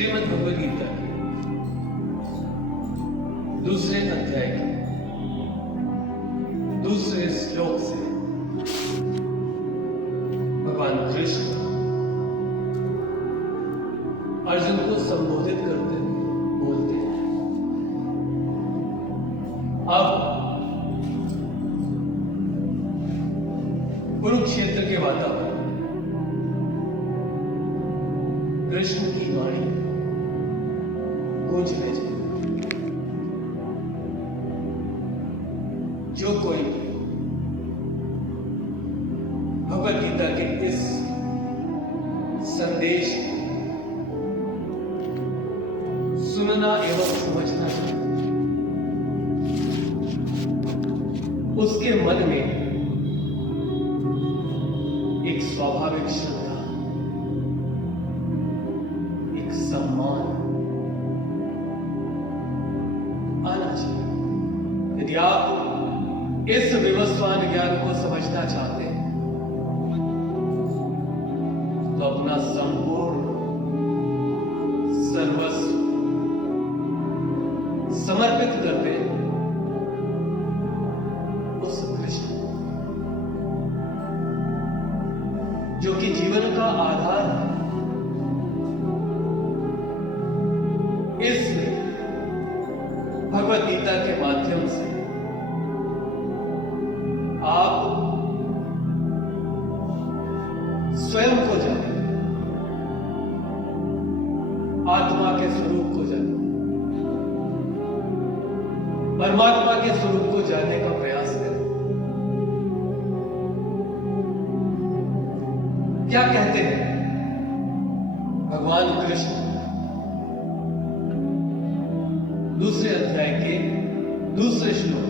श्रीमद् भगवद गीता के दूसरे अध्याय के दूसरे श्लोक से भगवान कृष्ण अर्जुन को संबोधित करते हुए बोलते हैं, अब कुरुक्षेत्र के वातावरण कृष्ण की वाणी गूंजने चाहिए। जो कोई भगवद गीता के इस संदेश सुनना एवं समझना चाहिए, उसके मन में एक स्वाभाविक श्रद्धा, एक सम्मान आना चाहिए। यदि आप इस विवस्वान ज्ञान को समझना चाहते हैं तो अपना संपूर्ण सर्वस्व समर्पित कर दे उस कृष्ण जो कि जीवन का आधार है। इसलिए भगवद गीता के माध्यम से आप स्वयं को जाने, आत्मा के स्वरूप को जाने, परमात्मा के स्वरूप को जानने का प्रयास करें। क्या कहते हैं भगवान कृष्ण दूसरे अध्याय के दूसरे श्लोक?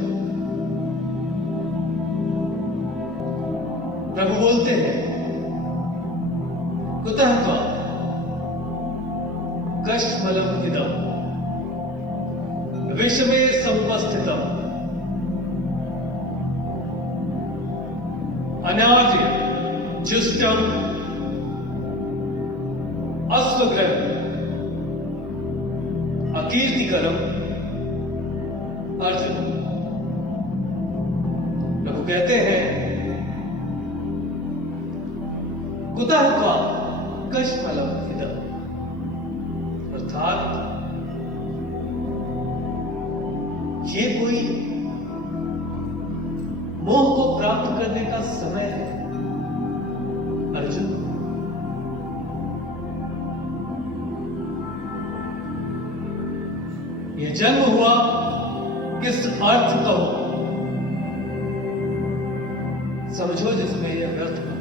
प्रभु बोलते हैं, कुतः त्वं कष्टफलम् इदम् विषमे समुपस्थितम् अनार्य जुष्टम् अश्वग्रहम् अकीर्तिकरम् अर्जुन। प्रभु कहते हैं, कुतः त्वं कष्टफलम् इदम्, अर्थात ये कोई मोह को प्राप्त करने का समय है अर्जुन। ये जन्म हुआ किस अर्थ का हो, समझो जिसमें यह व्यर्थ हो।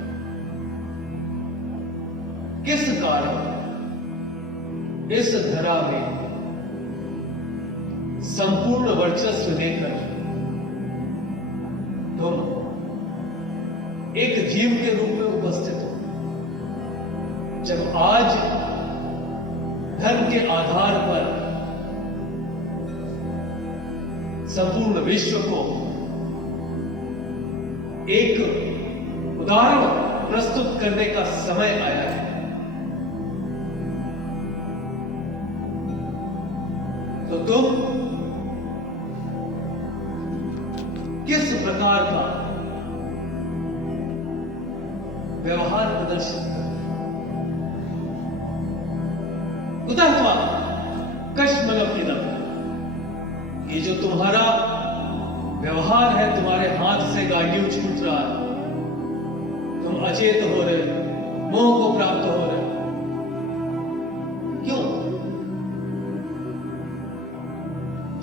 किस कारण इस धरा में संपूर्ण वर्चस्व लेकर तुम एक जीव के रूप में उपस्थित हो, जब आज धर्म के आधार पर संपूर्ण विश्व को एक उदाहरण प्रस्तुत करने का समय आया है। तो तुम किस प्रकार का व्यवहार प्रदर्शित करते हैं? कुतः त्वं कष्टफलम् इदम्, ये जो तुम्हारा व्यवहार है, तुम्हारे हाथ से गांडीव छूट रहा है, तुम अचेत हो रहे, मोह को प्राप्त हो रहे, क्यों?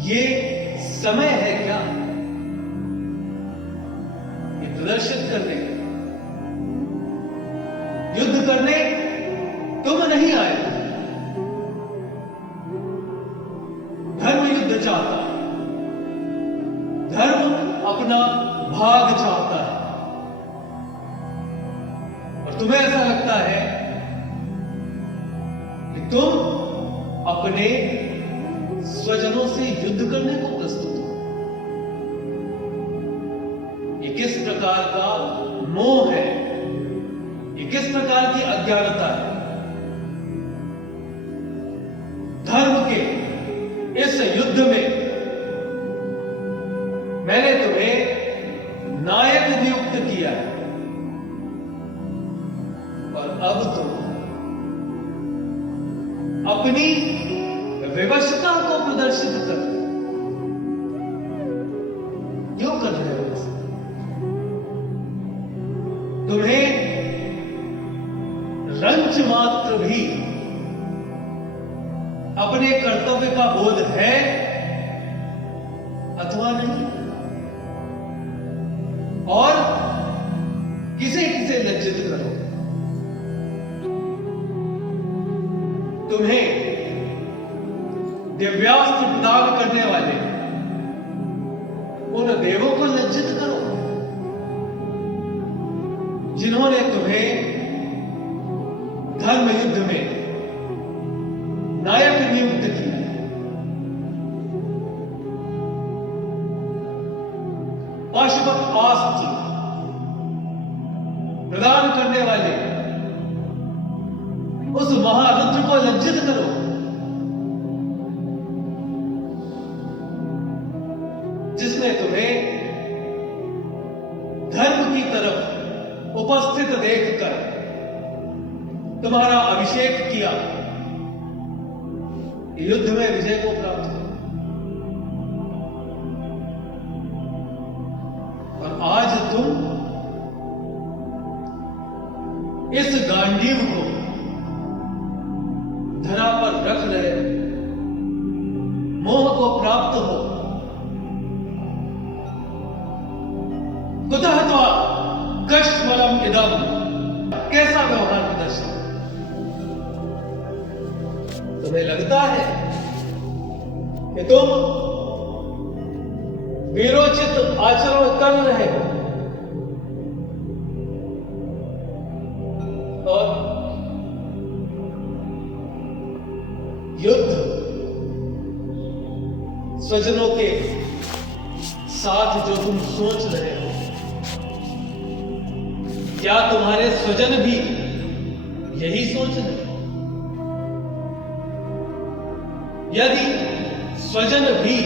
ये समय है क्या ये प्रदर्शित करने का? युद्ध करने तुम नहीं आए, धर्म युद्ध चाहता है, धर्म अपना भाग चाहता है, और तुम्हें ऐसा लगता है कि तुम अपने स्वजनों से युद्ध करने को प्रस्तुत हो। ये किस प्रकार का मोह है, ये किस प्रकार की अज्ञानता है? अब तुम अपनी विवशता को प्रदर्शित कर क्यों कर रहे हो? तुम्हें रंच मात्र भी अपने कर्तव्य का बोध है अथवा नहीं? और किसे किसे लज्जित करो? तुम्हें दिव्यास्त्र प्रदान करने वाले उन देवों को लज्जित करो जिन्होंने तुम्हें धर्म युद्ध में नायक नियुक्त किया। पाशुपत अस्त्र प्रदान करने वाले उस महारुद्र को लज्जित करो जिसने तुम्हें धर्म की तरफ उपस्थित देखकर तुम्हारा अभिषेक किया, युद्ध में विजय को प्राप्त करो। और आज तुम इस गांडीव को धरा पर रख रहे मोह को प्राप्त हो। कुतः त्वा कष्टमलम इदम्, कैसा व्यवहार प्रदर्शन? तुम्हें लगता है कि तुम वीरोचित आचरण कर रहे हो और युद्ध स्वजनों के साथ जो तुम सोच रहे हो, क्या तुम्हारे स्वजन भी यही सोच रहे हैं? यदि स्वजन भी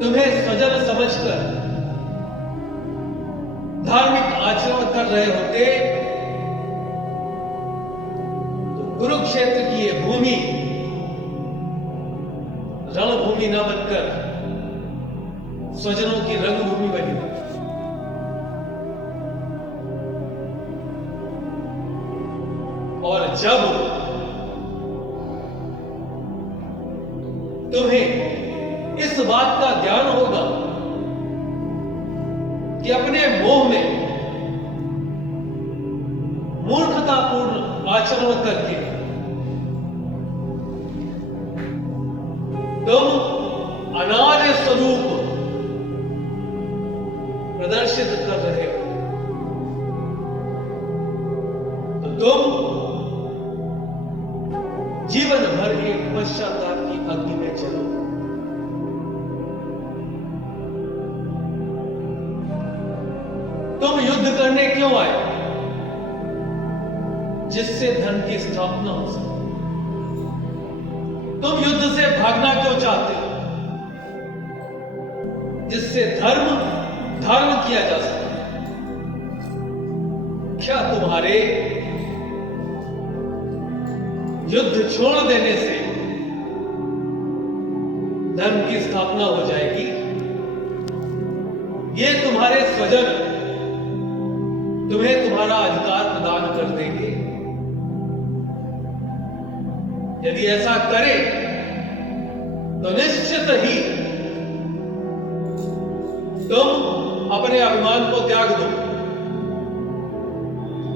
तुम्हें स्वजन समझकर धार्मिक आचरण कर रहे होते तो कुरुक्षेत्र की ये भूमि रणभूमि न बनकर स्वजनों की रंगभूमि बनी। और जब तुम्हें इस बात का ज्ञान होगा कि अपने मोह में मूर्खतापूर्ण आचरण करके तुम अनार्य स्वरूप प्रदर्शित कर रहे हो, तो तुम जीवन भर एक पश्चाताप की अग्नि में चलो। तुम युद्ध करने क्यों आए? जिससे धन की स्थापना हो सके। तुम युद्ध से भागना क्यों चाहते हो? जिससे धर्म किया जा सके। क्या तुम्हारे युद्ध छोड़ देने से धर्म की स्थापना हो जाएगी? ये तुम्हारे स्वजन तुम्हें तुम्हारा अधिकार प्रदान कर देंगे? यदि ऐसा करे तो निश्चित ही तुम अपने अभिमान को त्याग दो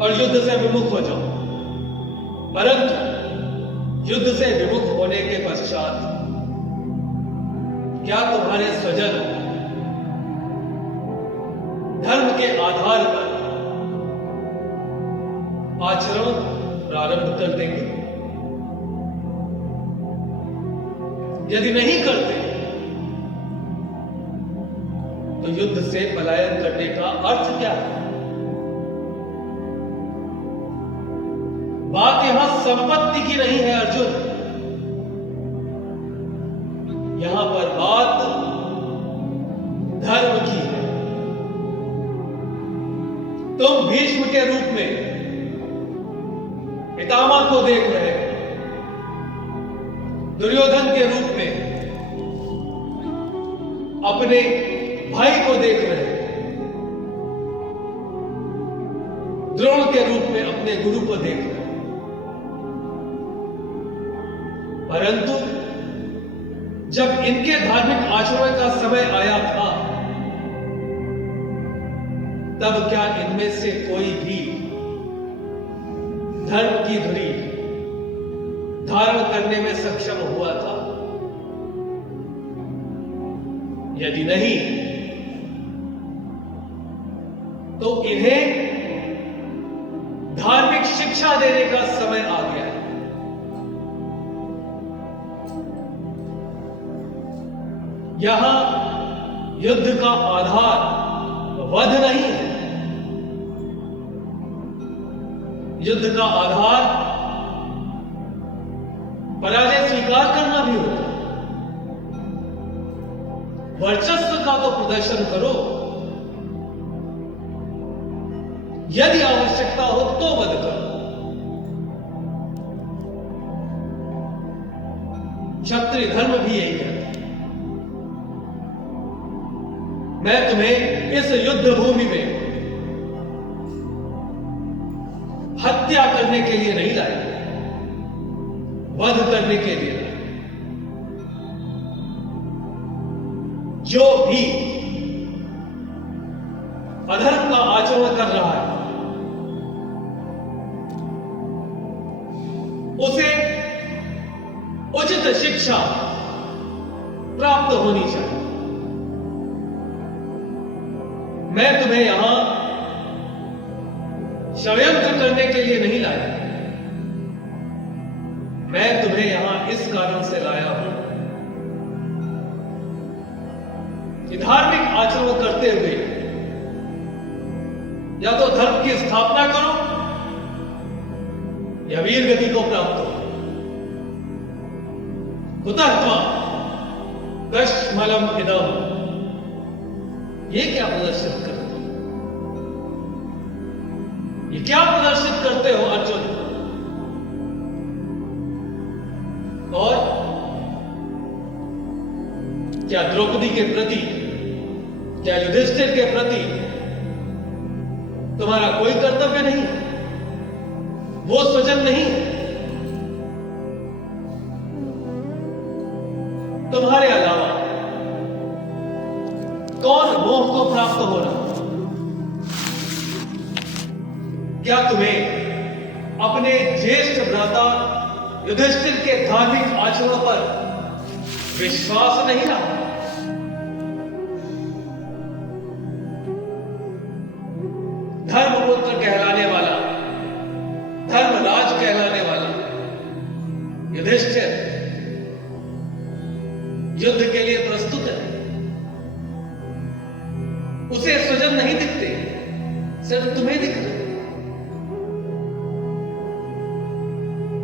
और युद्ध से विमुख हो जाओ। परंतु युद्ध से विमुख होने के पश्चात क्या तुम्हारे स्वजन धर्म के आधार पर आचरण प्रारंभ कर देंगे? यदि नहीं करते तो युद्ध से पलायन करने का अर्थ क्या है? बात यहां संपत्ति की नहीं है अर्जुन, यहां पर बात धर्म की है। तुम भीष्म के रूप में पितामह को देख रहे हो, दुर्योधन के रूप में अपने भाई को देख रहे हो, द्रोण के रूप में अपने गुरु को देख रहे हो। परंतु जब इनके धार्मिक आचरण का समय आया था, तब क्या इनमें से कोई भी धर्म की धुरी धारण करने में सक्षम हुआ था? यदि नहीं, तो इन्हें धार्मिक शिक्षा देने का समय आ गया है। यहां युद्ध का आधार वध नहीं है, युद्ध का आधार पराजय स्वीकार करना भी होता है। वर्चस्व का तो प्रदर्शन करो, यदि आवश्यकता हो तो वध करो। क्षत्रिय धर्म भी यही कहता है। मैं तुम्हें इस युद्ध भूमि में हत्या करने के लिए नहीं लाया, वध करने के लिए लाया। जो भी अधर्म का आचरण कर रहा है, उसे उचित शिक्षा प्राप्त होनी चाहिए। मैं तुम्हें यहां षड्यंत्र करने के लिए नहीं लाया, मैं तुम्हें यहां इस कारण से लाया हूं कि धार्मिक आचरण करते हुए या तो धर्म की स्थापना करो या वीर गति को प्राप्त हो। कुतः त्वं कश्मलम इदम्, ये क्या प्रदर्शित करते हो? ये क्या प्रदर्शित करते हो अर्जुन? और क्या द्रौपदी के प्रति, क्या युधिष्ठिर के प्रति तुम्हारा कोई कर्तव्य नहीं? वो स्वजन नहीं है? तुम्हारे अलावा कौन मोह को प्राप्त हो रहा? क्या तुम्हें अपने ज्येष्ठ भ्राता युधिष्ठिर के धार्मिक आचरण पर विश्वास नहीं रहा? धर्मपुत्र कहलाने वाला, धर्मराज कहलाने वाला युधिष्ठिर युद्ध के लिए प्रस्तुत है। उसे स्वजन नहीं दिखते, सिर्फ तुम्हें दिख रहे।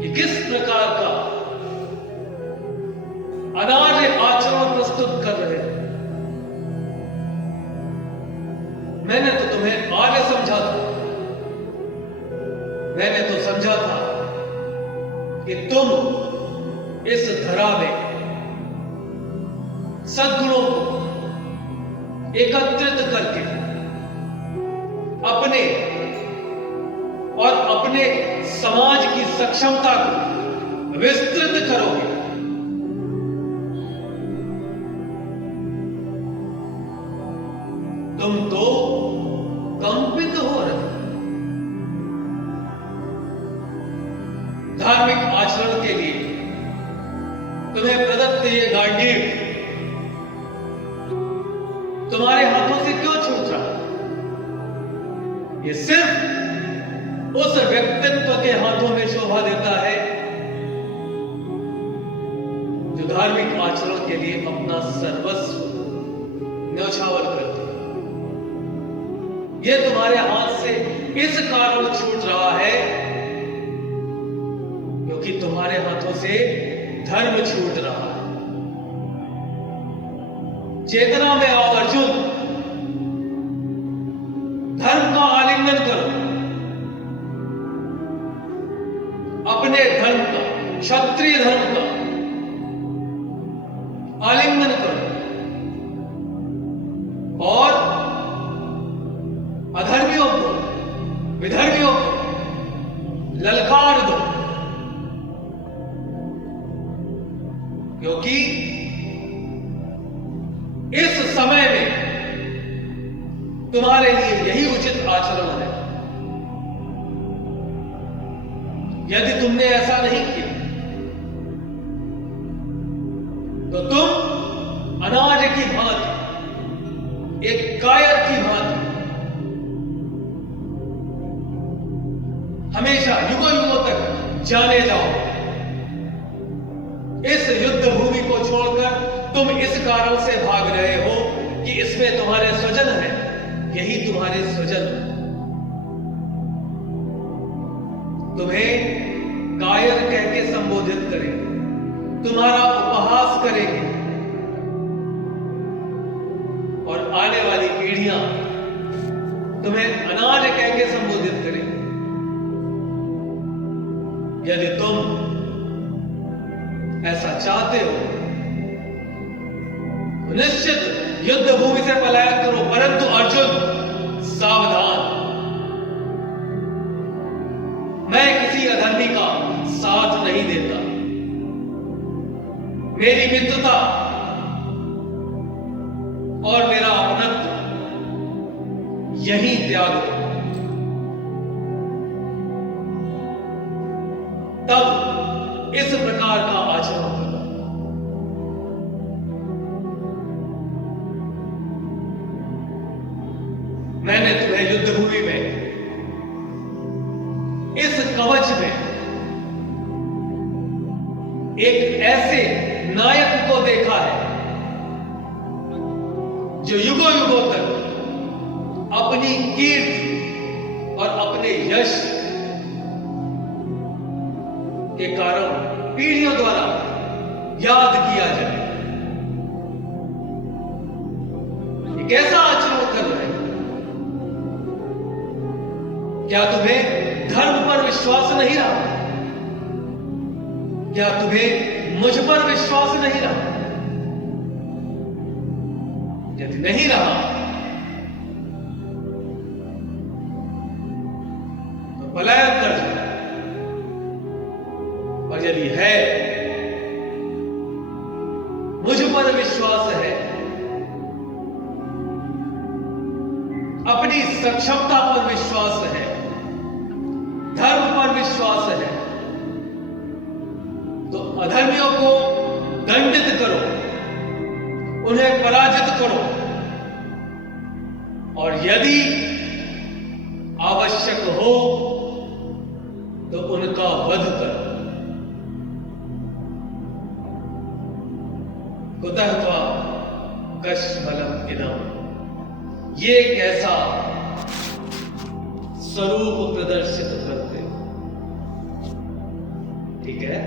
ये किस प्रकार का अनार्य आचरण प्रस्तुत कर रहे हैं? मैंने तो तुम्हें आर्य समझा था, मैंने तो समझा था कि तुम इस धरा में सद्गुणों को एकत्रित करके अपने और अपने समाज की सक्षमता को विस्तृत करोगे। तुम तो कंपित हो रहे। धार्मिक आचरण के लिए तुम्हें प्रदत्त ये गांडीव तुम्हारे हाथों से क्यों छूट रहा? ये सिर्फ उस व्यक्तित्व के हाथों में शोभा देता है जो धार्मिक आचरण के लिए अपना सर्वस्व न्यौछावर करते हैं। ये तुम्हारे हाथ से इस कारण छूट रहा है क्योंकि तुम्हारे हाथों से धर्म छूट रहा है। चेतना में आओ अर्जुन, धर्म का आलिंगन करो। धर्म का, क्षत्रिय धर्म का आलिंगन करो और अधर्मियों को, विधर्मियों को ललकार दो, क्योंकि इस समय में तुम्हारे लिए यही उचित आचरण है। यदि तुमने ऐसा नहीं किया तो तुम अनाज की भांति, एक कायर की भांति हमेशा युगों युगों तक जाने जाओ। इस युद्ध भूमि को छोड़कर तुम इस कारण से भाग रहे हो कि इसमें तुम्हारे स्वजन हैं, यही तुम्हारे स्वजन हैं। तुम्हें कायर कह के संबोधित करेंगे, तुम्हारा उपहास करेंगे और आने वाली पीढ़ियां तुम्हें अनाज कह के संबोधित करेंगे। यदि तुम ऐसा चाहते हो तो निश्चित युद्ध भूमि से पलायन करो, परंतु अर्जुन सावधान, मैं किसी अधर्मी का साथ नहीं देता। मेरी मित्रता और मेरा अपनत्व यही त्याग दो, तब इस प्रकार का आचरण होगा। मैंने तुम्हें युद्ध भूमि में, इस कवच में एक ऐसे नायक को देखा है जो युगों युगों तक अपनी कीर्ति और अपने यश के कारण पीढ़ियों द्वारा याद किया जाए। ये कैसा आचरण कर रहे हैं? क्या तुम्हें धर्म पर विश्वास नहीं रहा? क्या तुम्हें मुझ पर विश्वास नहीं रहा? यदि नहीं रहा तो पलायन कर जाओ, और यदि है, मुझ पर विश्वास है, अपनी सक्षमता पर विश्वास है, धर्म पर विश्वास है, तो अधर्मियों को दंडित करो, उन्हें पराजित करो, और यदि आवश्यक हो तो उनका वध करो। कुतः त्वा कश्मलम इदम्, ये कैसा स्वरूप प्रदर्शित करते हो? ठीक है।